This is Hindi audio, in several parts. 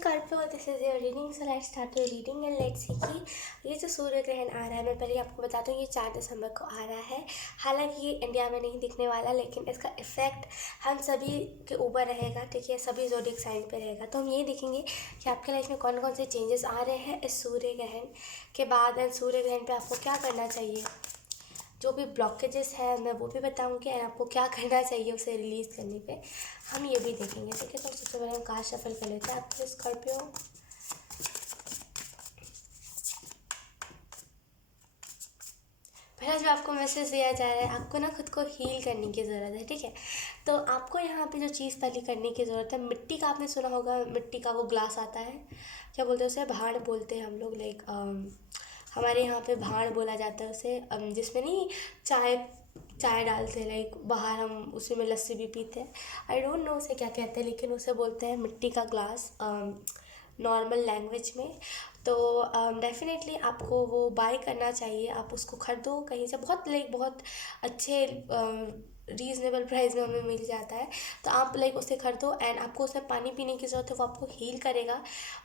Scorpio, this is your reading. So let's start your reading and let's see कि ये जो सूर्य ग्रहण आ रहा है, मैं पहले आपको बता दूँ ये 4 दिसंबर को आ रहा है। हालांकि ये इंडिया में नहीं दिखने वाला, लेकिन इसका इफेक्ट हम सभी के ऊपर रहेगा, ठीक है, सभी ज़ोडिएक साइन पे रहेगा। तो हम ये देखेंगे कि आपके लाइफ में कौन कौन से चेंजेस आ रहे हैं इस सूर्य ग्रहण के बाद। एंड सूर्य ग्रहण पर आपको क्या करना चाहिए, जो भी ब्लॉकेजेस है मैं वो भी बताऊंगी, एंड आपको क्या करना चाहिए उसे रिलीज़ करने पे हम ये भी देखेंगे, ठीक है। तो सबसे पहले हम कार्ड शफल कर लेते हैं आपके स्कॉर्पियो। पहला जो आपको मैसेज दिया जा रहा है, आपको ना खुद को हील करने की ज़रूरत है, ठीक है। तो आपको यहाँ पे जो चीज़ पहले करने की ज़रूरत है, मिट्टी का आपने सुना होगा, मिट्टी का वो ग्लास आता है, क्या बोलते हैं उसे, भाड़ बोलते हैं हम लोग, लाइक हमारे यहाँ पे भाड़ बोला जाता है उसे, जिसमें नहीं चाय डालते, लाइक बाहर हम उसी में लस्सी भी पीते हैं। आई डोंट नो उसे क्या कहते हैं, लेकिन उसे बोलते हैं मिट्टी का ग्लास नॉर्मल लैंग्वेज में। तो डेफिनेटली आपको वो बाय करना चाहिए, आप उसको खरीदो कहीं से, बहुत अच्छे रीज़नेबल प्राइस में हमें मिल जाता है। तो आप उसे खरीदो, एंड आपको उसमें पानी पीने की ज़रूरत है, वो आपको हील करेगा।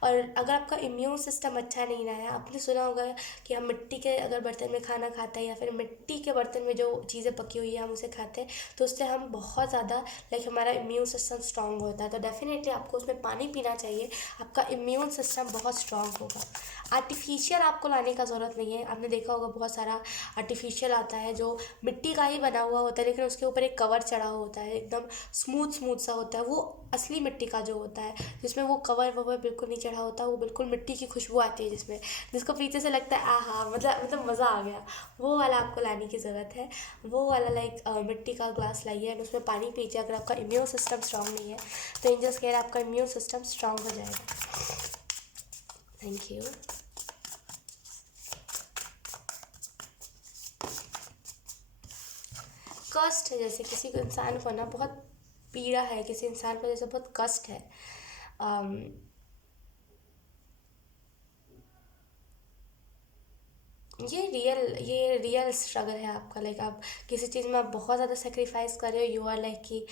और अगर आपका इम्यून सिस्टम अच्छा नहीं रहा है, आपने सुना होगा कि हम मिट्टी के अगर बर्तन में खाना खाते हैं या फिर मिट्टी के बर्तन में जो चीज़ें पकी हुई है हम उसे खाते हैं, तो उससे हम बहुत ज़्यादा हमारा इम्यून सिस्टम स्ट्रांग होता है। तो डेफिनेटली आपको उसमें पानी पीना चाहिए, आपका इम्यून सिस्टम बहुत स्ट्रांग होगा। आर्टिफिशियल आपको लाने का ज़रूरत नहीं है। आपने देखा होगा बहुत सारा आर्टिफिशियल आता है जो मिट्टी का ही बना हुआ होता है, लेकिन उसके ऊपर एक कवर चढ़ा हुआ होता है, एकदम स्मूथ सा होता है। वो असली मिट्टी का जो होता है, जिसमें वो कवर ववर बिल्कुल नहीं चढ़ा होता, वो बिल्कुल मिट्टी की खुशबू आती है, जिसको पीछे से लगता है आहा, मतलब मज़ा आ गया। वो वाला आपको लाने की ज़रूरत है। वो वाला मिट्टी का ग्लास लाइए एंड उसमें पानी पीजिए। अगर आपका इम्यून सिस्टम स्ट्रांग नहीं है तो एंजल्स कह रहे हैं आपका इम्यून सिस्टम स्ट्रांग हो जाएगा। Thank you. कष्ट है, जैसे किसी को इंसान को ना बहुत पीड़ा है, किसी इंसान को जैसे बहुत कष्ट है। ये रियल स्ट्रगल है आपका। आप किसी चीज़ में आप बहुत ज़्यादा सेक्रीफाइस कर रहे हो, यू आर कि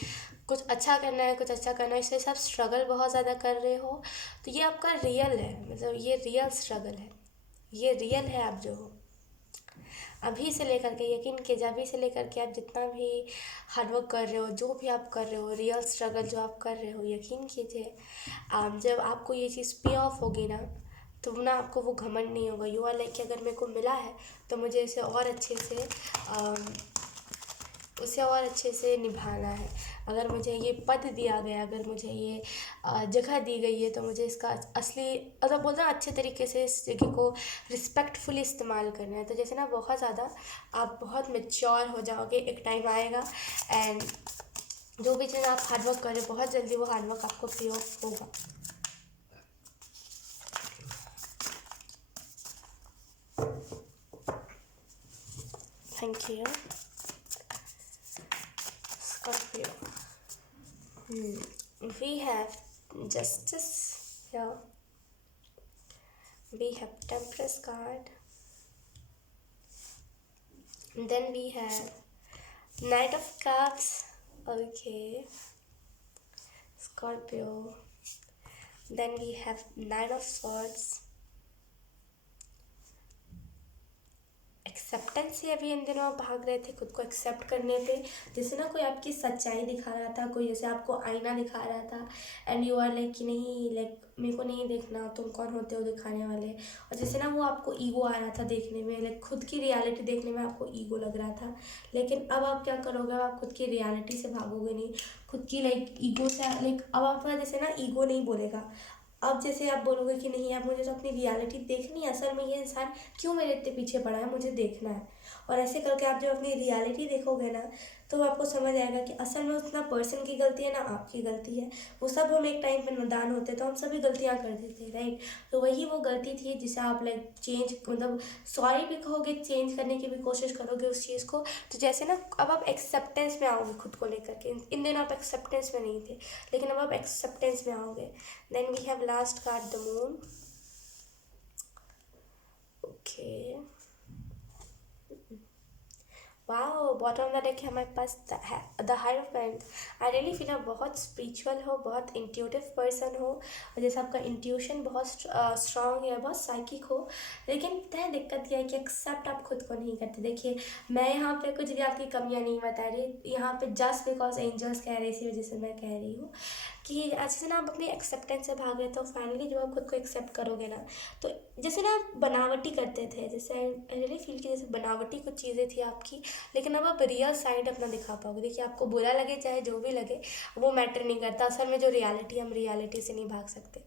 कुछ अच्छा करना है, कुछ अच्छा करना है, इससे आप स्ट्रगल बहुत ज़्यादा कर रहे हो। तो ये आपका रियल है, मतलब ये रियल स्ट्रगल है, ये रियल है आप जो हो। अभी से लेकर के यकीन कीजिए, अभी से लेकर के आप जितना भी हार्डवर्क कर रहे हो, जो भी आप कर रहे हो, रियल स्ट्रगल जो आप कर रहे हो, यकीन कीजिए जब आपको ये चीज़ पे ऑफ होगी ना, तो ना आपको वो घमंड नहीं होगा। यू आर कि अगर मेरे को मिला है तो मुझे इसे और अच्छे से उसे और अच्छे से निभाना है। अगर मुझे ये पद दिया गया, अगर मुझे ये जगह दी गई है, तो मुझे इसका असली, अगर बोलते हैं अच्छे तरीके से इस जगह को रिस्पेक्टफुली इस्तेमाल करना है। तो जैसे ना बहुत ज़्यादा आप बहुत मेच्योर हो जाओगे, एक टाइम आएगा एंड जो भी चीज़ आप हार्डवर्क कर रहे हो, बहुत जल्दी वो हार्डवर्क आपको पे ऑफ होगा। Thank you Scorpio. We have justice here. We have Temperance card. And then we have Knight of Cups. Okay. Scorpio. Then we have Nine of Swords. Acceptance से अभी इन दिनों आप भाग रहे थे, खुद को एक्सेप्ट करने पे। जैसे ना कोई आपकी सच्चाई दिखा रहा था, कोई जैसे आपको आईना दिखा रहा था, एंड यू आर कि नहीं, मेरे को नहीं देखना, तुम कौन होते हो दिखाने वाले। और जैसे ना वो आपको ईगो आ रहा था देखने में, खुद की रियलिटी देखने में आपको ईगो लग रहा था। लेकिन अब आप क्या करोगे, अब आप खुद की रियलिटी से भागोगे नहीं, खुद की ईगो से, अब आपका जैसे ना ईगो नहीं बोलेगा। अब जैसे आप बोलोगे कि नहीं, आप मुझे तो अपनी रियलिटी देखनी है, असल में ये इंसान क्यों मेरे इतने पीछे पड़ा है, मुझे देखना है। और ऐसे करके आप जब अपनी रियलिटी देखोगे ना, तो आपको समझ आएगा कि असल में उतना पर्सन की गलती है ना आपकी गलती है। वो सब हम एक टाइम पे नादान होते तो हम सभी गलतियाँ कर देते, राइट। तो वही वो गलती थी जिसे आप चेंज, मतलब सॉरी भी कहोगे, चेंज करने की भी कोशिश करोगे उस चीज़ को। तो जैसे ना अब आप एक्सेप्टेंस में आओगे खुद को लेकर के। इन दिनों आप एक्सेप्टेंस में नहीं थे, लेकिन अब आप एक्सेप्टेंस में आओगे। Then we have last card, the moon. Okay, wow, bottom of the deck है हमारे पास the hierophant. I really feel आप बहुत स्पिरिचुअल हो, बहुत इंट्यूटिव पर्सन हो, और जैसे आपका इंट्यूशन बहुत स्ट्रांग है, बहुत साइकिक हो। लेकिन तय दिक्कत यह है कि एक्सेप्ट आप खुद को नहीं करते। देखिए, मैं यहाँ पे कुछ भी आपकी कमियाँ नहीं बता रही, यहाँ पे जस्ट बिकॉज एंजल्स कह रहे इसी वजह से मैं कह रही हूँ कि जैसे ना आप अपनी एक्सेप्टेंस से भाग रहे, तो फाइनली जब आप खुद को एक्सेप्ट करोगे ना, तो जैसे ना आप बनावटी करते थे, जैसे आई रियली फील कि जैसे बनावटी कुछ चीज़ें थी आपकी, लेकिन अब आप रियल साइड अपना दिखा पाओगे। देखिए, आपको बुरा लगे चाहे जो भी लगे, वो मैटर नहीं करता। असल में जो रियलिटी, हम रियलिटी से नहीं भाग सकते,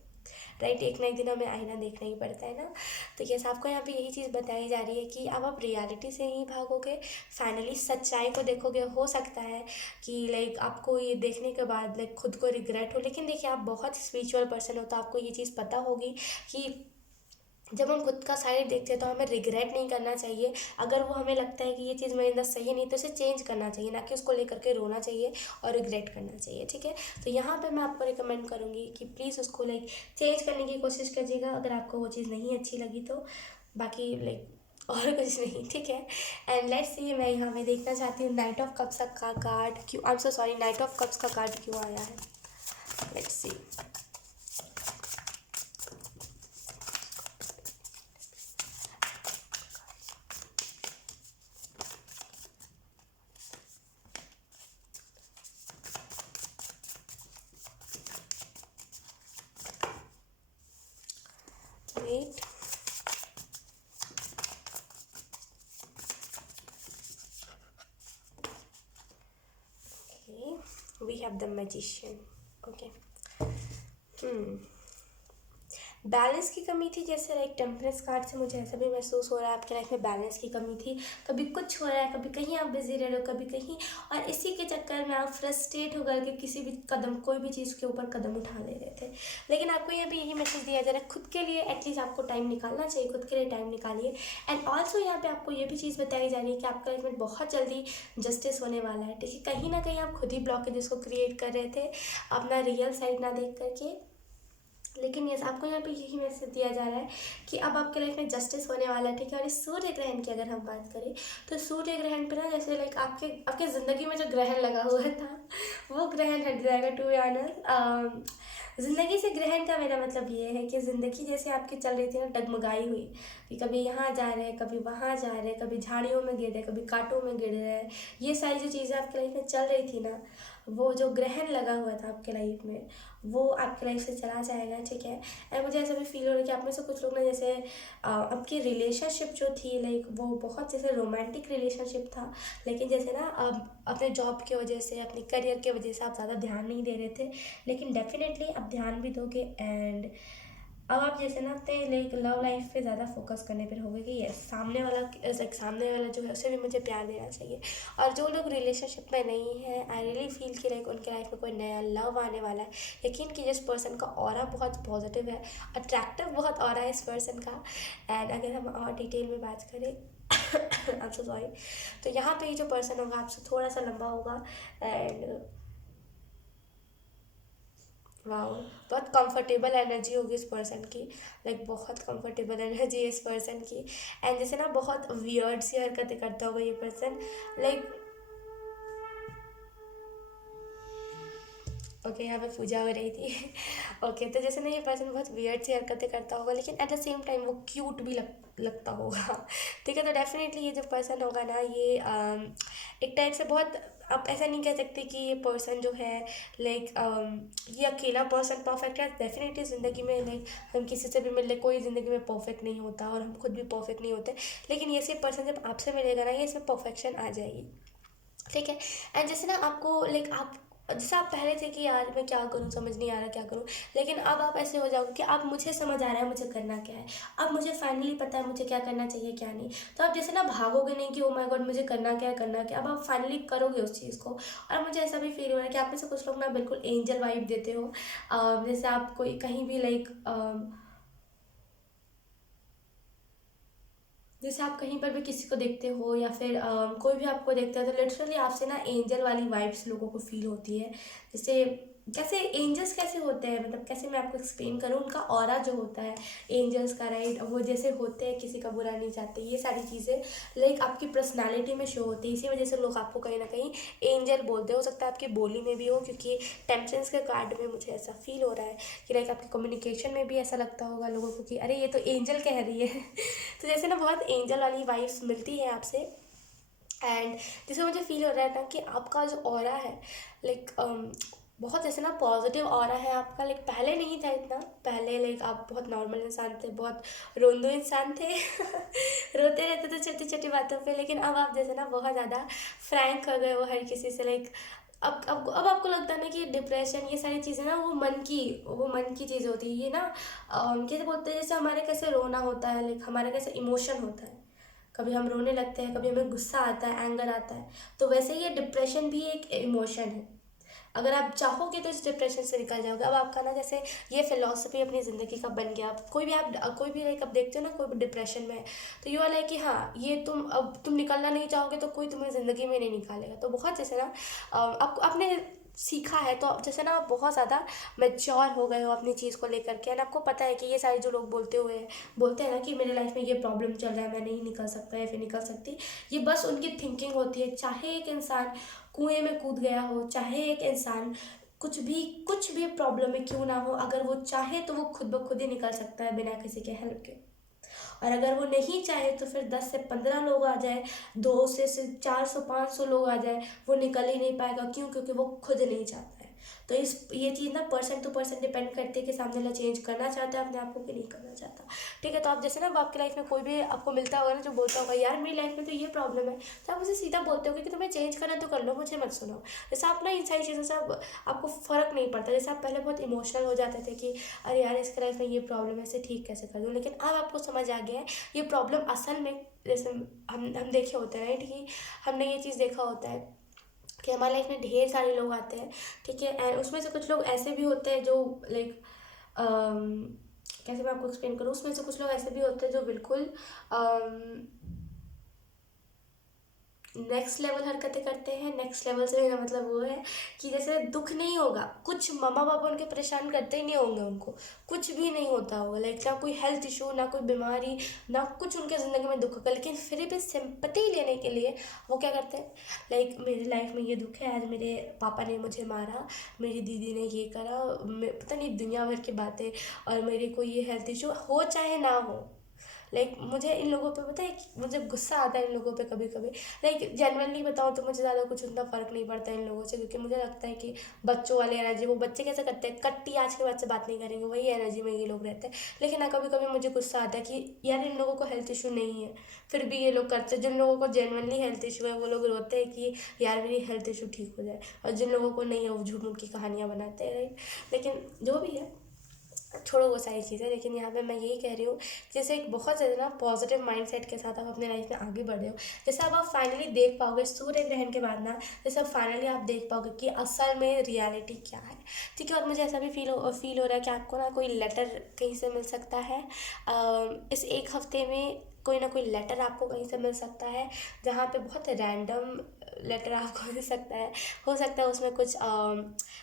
राइट। एक ना एक दिन हमें आईना देखना ही पड़ता है ना। तो यस, आपको यहाँ पे यही चीज़ बताई जा रही है कि अब आप रियलिटी से ही भागोगे, फाइनली सच्चाई को देखोगे। हो सकता है कि लाइक आपको ये देखने के बाद लाइक खुद को रिग्रेट हो, लेकिन देखिए, आप बहुत स्पिरिचुअल पर्सन हो, तो आपको ये चीज़ पता होगी कि जब हम खुद का साइड देखते हैं तो हमें रिग्रेट नहीं करना चाहिए। अगर वो हमें लगता है कि ये चीज़ मेरे अंदर सही नहीं, तो उसे चेंज करना चाहिए, ना कि उसको लेकर के रोना चाहिए और रिग्रेट करना चाहिए, ठीक है। तो यहाँ पे मैं आपको रिकमेंड करूँगी कि प्लीज़ उसको लाइक चेंज करने की कोशिश कीजिएगा, अगर आपको वो चीज़ नहीं अच्छी लगी तो। बाकी लाइक और कुछ नहीं, ठीक है। एंड लेट्स सी, मैं यहाँ पे देखना चाहती हूँ नाइट ऑफ कप्स का कार्ड क्यों, I am so sorry, knight of cups का कार्ड क्यों आया है। Let's see. Wait, okay, we have the magician, okay। Balance की कमी थी, जैसे लाइक टेम्परेंस कार्ड से मुझे ऐसा भी महसूस हो रहा है आपके लाइफ में बैलेंस की कमी थी। कभी कुछ हो रहा है, कभी कहीं आप बिजी रह रहे हो, कभी कहीं, और इसी के चक्कर में आप फ्रस्ट्रेट होकर के किसी भी कदम, कोई भी चीज़ के ऊपर कदम उठा ले रहे थे। लेकिन आपको यहाँ भी यही मैसेज दिया जा रहा है, खुद के लिए एटलीस्ट आपको टाइम निकालना चाहिए, खुद के लिए टाइम निकालिए। एंड ऑल्सो यहाँ पे आपको ये भी चीज़ बताई जा रही है कि आपका लाइफ में बहुत जल्दी जस्टिस होने वाला है, ठीक है। कहीं ना कहीं आप खुद ही ब्लॉकेजेस को क्रिएट कर रहे थे, अपना रियल साइड ना देख करके। लेकिन यस, आपको यहाँ पे यही मैसेज दिया जा रहा है कि अब आपके लाइफ में जस्टिस होने वाला है, ठीक है। और इस सूर्य ग्रहण की अगर हम बात करें, तो सूर्य ग्रहण पे ना, जैसे लाइक आपके आपके ज़िंदगी में जो ग्रहण लगा हुआ था, वो ग्रहण हट जाएगा, टू बी ऑनेस्ट। ज़िंदगी से ग्रहण का मेरा मतलब ये है कि ज़िंदगी जैसे आपकी चल रही थी ना, डगमगाई हुई, कि कभी यहाँ जा रहे हैं, कभी वहाँ जा रहे हैं, कभी झाड़ियों में गिर रहे, कभी कांटों में गिर रहे हैं, ये सारी जो चीज़ें आपकी लाइफ में चल रही थी ना, वो जो ग्रहण लगा हुआ था आपके लाइफ में, वो आपके लाइफ से चला जाएगा, ठीक है। एंड मुझे ऐसा भी फील हो रहा है कि आप में से कुछ लोग ना, जैसे आपकी रिलेशनशिप जो थी लाइक, वो बहुत जैसे रोमांटिक रिलेशनशिप था, लेकिन जैसे ना अब अपने जॉब की वजह से, अपनी करियर की वजह से आप ज़्यादा ध्यान नहीं दे रहे थे, लेकिन डेफिनेटली आप ध्यान भी दोगे। एंड अब आप जैसे ना अपने लाइक लव लाइफ पे ज़्यादा फोकस करने पर होगे कि यस, सामने वाला जो है उसे भी मुझे प्यार देना चाहिए। और जो लोग रिलेशनशिप में नहीं है, आई रियली फील कि लाइक उनके लाइफ में कोई नया लव आने वाला है। यकीन कि जिस पर्सन का ऑरा बहुत पॉजिटिव है, अट्रैक्टिव बहुत ऑरा है इस पर्सन का। एंड अगर हम और डिटेल में बात करें आई एम सो सॉरी, तो यहाँ पे ये जो पर्सन होगा आपसे थोड़ा सा लंबा होगा। एंड वाओ, बहुत कंफर्टेबल एनर्जी होगी इस पर्सन की, लाइक बहुत कंफर्टेबल एनर्जी है इस पर्सन की। एंड जैसे ना बहुत वियर्ड सी हरकतें करता होगा ये पर्सन, लाइक ओके, यहाँ पे पूजा हो रही थी ओके, तो जैसे ना ये पर्सन बहुत वियर्ड सी हरकतें करता होगा, लेकिन एट द सेम टाइम वो क्यूट भी लगता होगा ठीक है। तो डेफिनेटली ये जो पर्सन होगा ना, ये एक टाइप से बहुत, आप ऐसा नहीं कह सकते कि ये पर्सन जो है लाइक ये अकेला पर्सन परफेक्ट है। डेफिनेटली ज़िंदगी में लाइक हम किसी से भी मिल ले, कोई ज़िंदगी में परफेक्ट नहीं होता, और हम खुद भी परफेक्ट नहीं होते, लेकिन ये सिर्फ पर्सन जब आपसे मिलेगा ना, ये इसमें परफेक्शन आ जाएगी, ठीक है। एंड जैसे ना आपको लाइक आप, जैसे आप पहले थे कि यार मैं क्या करूँ, समझ नहीं आ रहा क्या करूँ, लेकिन अब आप ऐसे हो जाओगे कि अब मुझे समझ आ रहा है मुझे करना क्या है, अब मुझे फाइनली पता है मुझे क्या करना चाहिए क्या नहीं। तो आप जैसे ना भागोगे नहीं कि ओ माय गॉड मुझे करना क्या है करना क्या, अब आप फाइनली करोगे उस चीज़ को। और मुझे ऐसा भी फील हो रहा है कि आप में से कुछ लोग ना बिल्कुल एंजल वाइब देते हो। जैसे आप कोई कहीं भी लाइक, जैसे आप कहीं पर भी किसी को देखते हो, या फिर कोई भी आपको देखता है, तो लिटरली आपसे ना एंजल वाली वाइब्स लोगों को फील होती है। जैसे कैसे एंजल्स कैसे होते हैं, मतलब कैसे मैं आपको एक्सप्लेन करूँ, उनका ऑरा जो होता है एंजल्स का, राइट, वो जैसे होते हैं, किसी का बुरा नहीं चाहते, ये सारी चीज़ें लाइक आपकी पर्सनालिटी में शो होती है। इसी वजह से लोग आपको कहीं ना कहीं एंजल बोलते हैं। हो सकता है आपकी बोली में भी हो, क्योंकि टेम्परेंस के कार्ड में मुझे ऐसा फील हो रहा है कि लाइक आपकी कम्युनिकेशन में भी ऐसा लगता होगा लोगों को कि अरे ये तो एंजल कह रही है। तो जैसे ना बहुत एंजल वाली वाइब्स मिलती है आपसे। एंड जिसमें मुझे फील हो रहा है ना कि आपका जो ऑरा है लाइक बहुत ऐसे ना पॉजिटिव ऑरा है आपका। लाइक पहले नहीं था इतना, पहले लाइक आप बहुत नॉर्मल इंसान थे, बहुत रोंदो इंसान थे। रोते रहते थे छोटी छोटी बातों पे, लेकिन अब आप जैसे ना बहुत ज़्यादा फ्रैंक हो गए हो हर किसी से। लाइक अब आपको लगता है ना कि डिप्रेशन ये सारी चीज़ें ना वो मन की चीज़ होती है। ये ना कैसे बोलते हैं, जैसे हमारे कैसे रोना होता है, लाइक हमारा कैसे इमोशन होता है, कभी हम रोने लगते हैं, कभी हमें गुस्सा आता है, एंगर आता है, तो वैसे ही ये डिप्रेशन भी एक इमोशन है। अगर आप चाहोगे तो इस डिप्रेशन से निकल जाओगे। अब आपका ना जैसे ये फिलॉसफी अपनी ज़िंदगी का बन गया। कोई भी लाइक अब देखते हो ना, कोई भी डिप्रेशन में है, तो यू आर लाइक कि हाँ ये अब तुम निकलना नहीं चाहोगे तो कोई तुम्हें ज़िंदगी में नहीं निकालेगा। तो बहुत जैसे ना आप आपने सीखा है, तो जैसे ना आप बहुत ज़्यादा मैच्योर हो गए हो अपनी चीज़ को लेकर के। एंड आपको पता है कि ये सारे जो लोग बोलते हैं ना कि मेरे लाइफ में ये प्रॉब्लम चल रहा है, मैं नहीं निकल सकता या फिर निकल सकती, ये बस उनकी थिंकिंग होती है। चाहे एक इंसान कुएं में कूद गया हो, चाहे एक इंसान कुछ भी प्रॉब्लम में क्यों ना हो, अगर वो चाहे तो वो खुद ब खुद ही निकल सकता है बिना किसी के हेल्प के। और अगर वो नहीं चाहे तो फिर 10 से 15 लोग आ जाए, 200 से 400 500 लोग आ जाए, वो निकल ही नहीं पाएगा। क्यों? क्योंकि वो खुद नहीं चाहता है। तो ये चीज़ ना पर्सन टू पर्सन डिपेंड करती है कि सामने वाला चेंज करना चाहता है अपने आप को कि नहीं करना चाहता। ठीक है, तो आप जैसे ना अब आपकी लाइफ में कोई भी आपको मिलता होगा ना जो बोलता होगा यार मेरी लाइफ में तो ये प्रॉब्लम है, तो आप उसे सीधा बोलते हो कि तुम्हें चेंज करना तो कर लो, मुझे मत सुनाओ। जैसे आप ना इन सारी चीज़ों से आपको फ़र्क नहीं पड़ता। जैसे आप पहले बहुत इमोशनल हो जाते थे कि अरे यार इसके लाइफ में ये प्रॉब्लम है, इसे ठीक कैसे कर दूँ, लेकिन अब आपको समझ आ गया है ये प्रॉब्लम असल में, जैसे हम देखे होते हैं राइट, कि हमने ये चीज़ देखा होता है कि हमारे लाइफ में ढेर सारे लोग आते हैं। ठीक है, एंड उसमें से कुछ लोग ऐसे भी होते हैं जो लाइक कैसे मैं आपको एक्सप्लेन करूँ, उसमें से कुछ लोग ऐसे भी होते हैं जो बिल्कुल नेक्स्ट लेवल हरकतें करते हैं। नेक्स्ट लेवल से मेरा मतलब वो है कि जैसे दुख नहीं होगा, कुछ मम्मा पापा उनके परेशान करते ही नहीं होंगे, उनको कुछ भी नहीं होता होगा, लाइक ना कोई हेल्थ इशू, ना कोई बीमारी, ना कुछ उनके ज़िंदगी में दुख होगा, लेकिन फिर भी सिंपैथी लेने के लिए वो क्या करते हैं, लाइक मेरी लाइफ में ये दुख है, आज मेरे पापा ने मुझे मारा, मेरी दीदी ने ये करा, पता नहीं दुनिया भर की बातें, और मेरे को ये हेल्थ इशू हो चाहे ना हो। लाइक मुझे इन लोगों पे पता है कि मुझे गुस्सा आता है इन लोगों पे कभी कभी। लाइक जेनवनली बताऊँ तो मुझे ज़्यादा कुछ उतना फ़र्क नहीं पड़ता इन लोगों से, क्योंकि मुझे लगता है कि बच्चों वाली एनर्जी, वो बच्चे कैसे करते हैं, कट्टी आज के बाद से बात नहीं करेंगे, वही एनर्जी में ये लोग रहते हैं। लेकिन ना कभी कभी मुझे गुस्सा आता है कि यार इन लोगों को हेल्थ इशू नहीं है, फिर भी ये लोग करते हैं। जिन लोगों को जेनवनली हेल्थ इशू है वो लोग रोते हैं कि यार मेरी हेल्थ इशू ठीक हो जाए, और जिन लोगों को नहीं है वो झूठ मूठ की कहानियाँ बनाते हैं, राइट। लेकिन जो भी है, छोड़ो वो सारी चीज़ें। लेकिन यहाँ पे मैं यही कह रही हूँ, जैसे एक बहुत ज़्यादा ना पॉजिटिव माइंडसेट के साथ आप अपने लाइफ में आगे बढ़े हो। जैसे अब आप फाइनली देख पाओगे सूर्य ग्रहण के बाद ना, जैसे अब फाइनली आप देख पाओगे कि असल में रियलिटी क्या है। ठीक है, और मुझे ऐसा भी फील हो रहा है कि आपको ना कोई लेटर कहीं से मिल सकता है। इस एक हफ्ते में कोई ना कोई लेटर आपको कहीं से मिल सकता है, जहाँ पे बहुत रैंडम लेटर आपको मिल सकता है। हो सकता है उसमें कुछ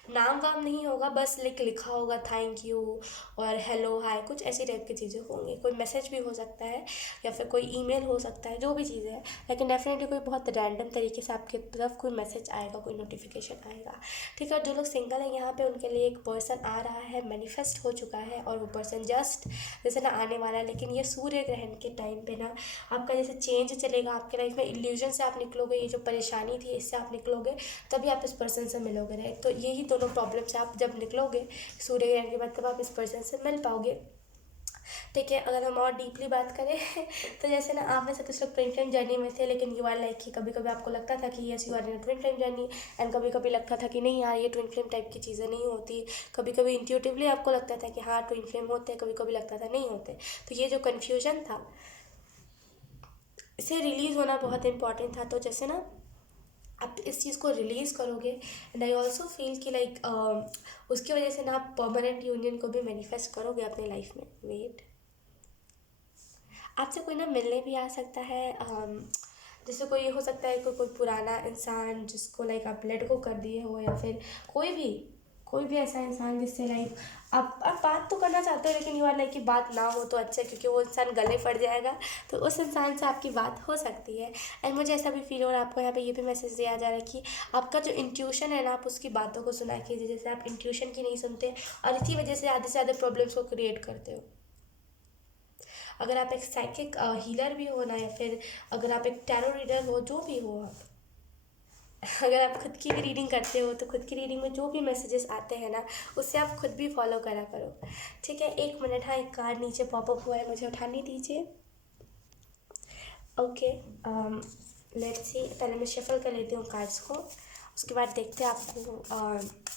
नाम वाम नहीं होगा, बस लिखा होगा थैंक यू और हेलो हाय, कुछ ऐसी टाइप की चीज़ें होंगी। कोई मैसेज भी हो सकता है या फिर कोई ईमेल हो सकता है, जो भी चीज़ें हैं, लेकिन डेफिनेटली कोई बहुत रैंडम तरीके से आपकी तरफ कोई मैसेज आएगा, कोई नोटिफिकेशन आएगा। ठीक है, और जो लोग सिंगल हैं यहाँ पे उनके लिए एक पर्सन आ रहा है, मैनिफेस्ट हो चुका है, और वो पर्सन जस्ट जैसे ना आने वाला है। लेकिन ये सूर्य ग्रहण के टाइम पे ना आपका जैसे चेंज चलेगा आपके लाइफ में, इल्यूजन से आप निकलोगे, ये जो परेशानी थी इससे आप निकलोगे, तभी आप इस पर्सन से मिलोगे, राइट। तो यही दोनों प्रॉब्लम से आप जब निकलोगे सूर्य ग्रहण के बाद, तब आप इस पर्सन से मिल पाओगे। ठीक है, अगर हम और डीपली बात करें तो जैसे ना आप में से कुछ लोग ट्विन फ्लेम जर्नी में थे, लेकिन यू आर लाइक कि कभी कभी आपको लगता था कि yes you are in twin flame journey, and कभी कभी लगता था कि नहीं यार ये ट्विन फ्लेम टाइप की चीज़ें नहीं होती। कभी कभी इंट्यूटिवली आपको लगता था कि हाँ ट्विन फ्लेम होते हैं, कभी कभी लगता था नहीं होते। तो ये जो कन्फ्यूजन था, इसे रिलीज़ होना बहुत इंपॉर्टेंट था। तो जैसे ना आप इस चीज़ को रिलीज़ करोगे, एंड आई ऑल्सो फील कि लाइक उसकी वजह से ना आप परमानेंट यूनियन को भी मैनिफेस्ट करोगे अपने लाइफ में। वेट, आपसे कोई ना मिलने भी आ सकता है। जैसे कोई हो सकता है कोई कोई पुराना इंसान जिसको लाइक आप लेट गो कर दिए हो, या फिर कोई भी कोई भी ऐसा इंसान जिससे लाइक आप बात तो करना चाहते हो लेकिन यू आर लाइक कि बात ना हो तो अच्छा, क्योंकि वो इंसान गले पड़ जाएगा, तो उस इंसान से आपकी बात हो सकती है। एंड मुझे ऐसा भी फील हो रहा है, आपको यहाँ पे ये भी मैसेज दिया जा रहा है कि आपका जो इंट्यूशन है ना, आप उसकी बातों को सुना कीजिए। जैसे आप इंट्यूशन की नहीं सुनते और इसी वजह से आधे से ज़्यादा प्रॉब्लम्स को क्रिएट करते हो। अगर आप एक साइकिक हीलर भी हो ना, या फिर अगर आप एक टैरो रीडर हो, जो भी हो आप, अगर आप खुद की भी रीडिंग करते हो तो खुद की रीडिंग में जो भी मैसेजेस आते हैं ना, उससे आप खुद भी फॉलो करा करो। ठीक है, 1 मिनट। हाँ, एक कार्ड नीचे पॉपअप हुआ है, मुझे उठाने दीजिए। Okay, let's see. पहले मैं शफल कर लेती हूँ कार्ड्स को, उसके बाद देखते हैं आपको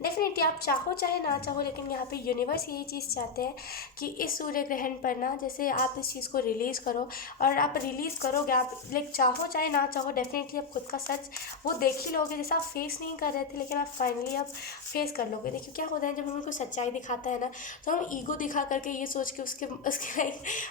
डेफिनेटली आप चाहो चाहे ना चाहो, लेकिन यहाँ पे यूनिवर्स यही चीज़ चाहते हैं कि इस सूर्य ग्रहण पर ना, जैसे आप इस चीज़ को रिलीज़ करो, और आप रिलीज़ करोगे, आप लाइक चाहो चाहे ना चाहो, डेफिनेटली आप खुद का सच वो देख ही लोगे। जैसे आप फेस नहीं कर रहे थे, लेकिन आप फाइनली आप फेस कर लोगे। देखिए क्या होता है, जब हमें कोई सच्चाई दिखाता है ना, तो हम ईगो दिखा करके ये सोच के उसके उसके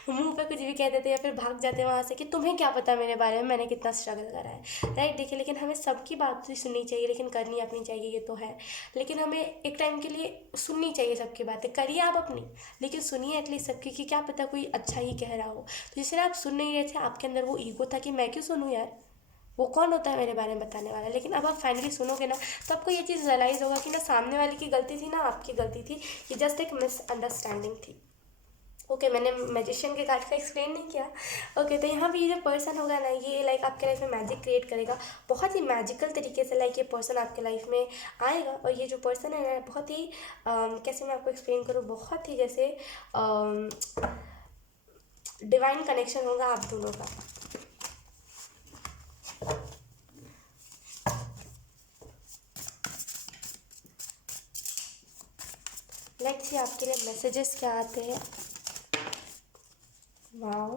मुंह पे कुछ भी कह देते हैं, या फिर भाग जाते हैं वहाँ से कि तुम्हें क्या पता मेरे बारे में, मैंने कितना स्ट्रगल करा है। राइट, देखिए, लेकिन हमें सबकी बात भी सुननी चाहिए, लेकिन करनी अपनी चाहिए, ये तो है। लेकिन हमें एक टाइम के लिए सुननी चाहिए सबकी बातें, करिए आप अपनी, लेकिन सुनिए एटलीस्ट सबकी, कि क्या पता कोई अच्छा ही कह रहा हो। तो जिससे आप सुन नहीं रहे थे, आपके अंदर वो ईगो था कि मैं क्यों सुनूं यार, वो कौन होता है मेरे बारे में बताने वाला। लेकिन अब आप फाइनली सुनोगे ना, तो आपको ये चीज़ रियलाइज़ होगा कि ना सामने वाले की गलती थी ना आपकी गलती थी, ये जस्ट एक मिसअंडरस्टैंडिंग थी। ओके, मैंने मैजिशियन के कार्ड का एक्सप्लेन नहीं किया। ओके, तो यहाँ पे ये जो पर्सन होगा ना, ये लाइक आपके लाइफ में मैजिक क्रिएट करेगा, बहुत ही मैजिकल तरीके से। लाइक ये पर्सन आपके लाइफ में आएगा, और ये जो पर्सन है ना, बहुत ही कैसे मैं आपको एक्सप्लेन करूँ, बहुत ही जैसे डिवाइन कनेक्शन होगा आप दोनों का। लेट्स सी आपके लिए मैसेजेस क्या आते हैं। वाओ,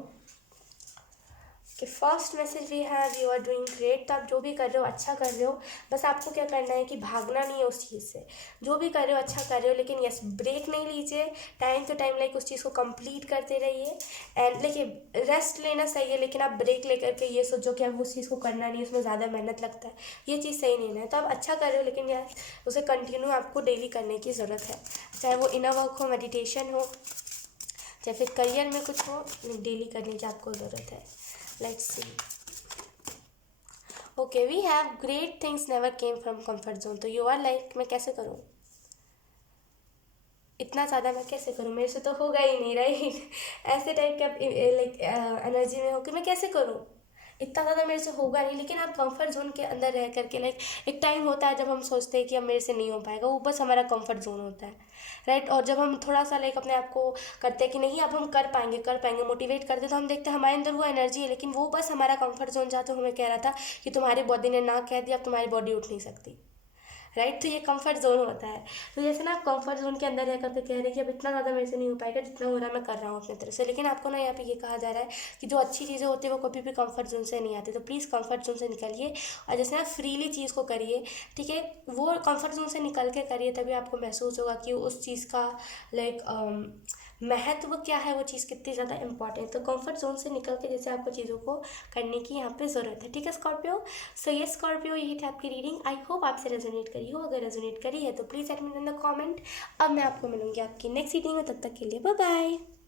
कि first message we have, you are doing great. तो आप जो भी कर रहे हो अच्छा कर रहे हो, बस आपको क्या करना है कि भागना नहीं है उस चीज़ से। जो भी कर रहे हो अच्छा कर रहे हो, लेकिन यस, ब्रेक नहीं लीजिए, टाइम टू टाइम लाइक उस चीज़ को कंप्लीट करते रहिए। एंड देखिए, रेस्ट लेना सही है, लेकिन आप ब्रेक लेकर के ये सोचो कि अब उस चीज़ को करना नहीं, उसमें ज़्यादा मेहनत लगता है, ये चीज़ सही नहीं है। तो आप अच्छा कर रहे हो, लेकिन यार उसे कंटिन्यू आपको डेली करने की ज़रूरत है, चाहे वो इनर वर्क हो, मेडिटेशन हो, चाहे फिर करियर में कुछ हो, डेली करने की आपको ज़रूरत है। Let's see. Okay, we have great things never came from comfort zone. तो यू आर लाइक मैं कैसे करूँ, इतना ज़्यादा मैं कैसे करूँ, मेरे से तो होगा ही नहीं, राइट। ऐसे टाइप के आप लाइक एनर्जी में हो कि मैं कैसे करूँ, इतना ज़्यादा मेरे से होगा नहीं। लेकिन आप कंफर्ट जोन के अंदर रह करके लाइक, एक टाइम होता है जब हम सोचते हैं कि अब मेरे से नहीं हो पाएगा, वो बस हमारा कंफर्ट जोन होता है, राइट। और जब हम थोड़ा सा लाइक अपने आप को करते हैं कि नहीं अब हम कर पाएंगे कर पाएंगे, मोटिवेट करते, तो हम देखते हैं हमारे अंदर वो एनर्जी है, लेकिन वो बस हमारा कंफर्ट जोन जहाँ तो हमें कह रहा था कि तुम्हारी बॉडी ने ना कह दिया, अब तुम्हारी बॉडी उठ नहीं सकती, राइट। तो ये कंफर्ट जोन होता है। तो जैसे ना आप कंफर्ट जोन के अंदर रह करके कह रहे हैं कि अब इतना ज़्यादा मेरे से नहीं हो पाएगा, जितना हो रहा है मैं कर रहा हूँ अपनी तरफ से। लेकिन आपको ना यहाँ पे ये कहा जा रहा है कि जो अच्छी चीज़ें होती है वो कभी भी कंफर्ट जोन से नहीं आती, तो प्लीज़ कंफर्ट जोन से निकलिए, और जैसे ना फ्रीली चीज़ को करिए, ठीक है। वो कंफर्ट जोन से निकल के करिए, तभी आपको महसूस होगा कि उस चीज़ का लाइक महत्व क्या है, वो चीज़ कितनी ज़्यादा इंपॉर्टेंट। तो कंफर्ट जोन से निकल के जैसे आपको चीज़ों को करने की यहाँ पे ज़रूरत है, ठीक है स्कॉर्पियो। सो ये स्कॉर्पियो, यही थी आपकी रीडिंग। आई होप आपसे रेजोनेट करी हो, अगर रेजोनेट करी है तो please let me know in the comment. अब मैं आपको मिलूंगी आपकी नेक्स्ट रीडिंग में, तब तक के लिए बाय बाय।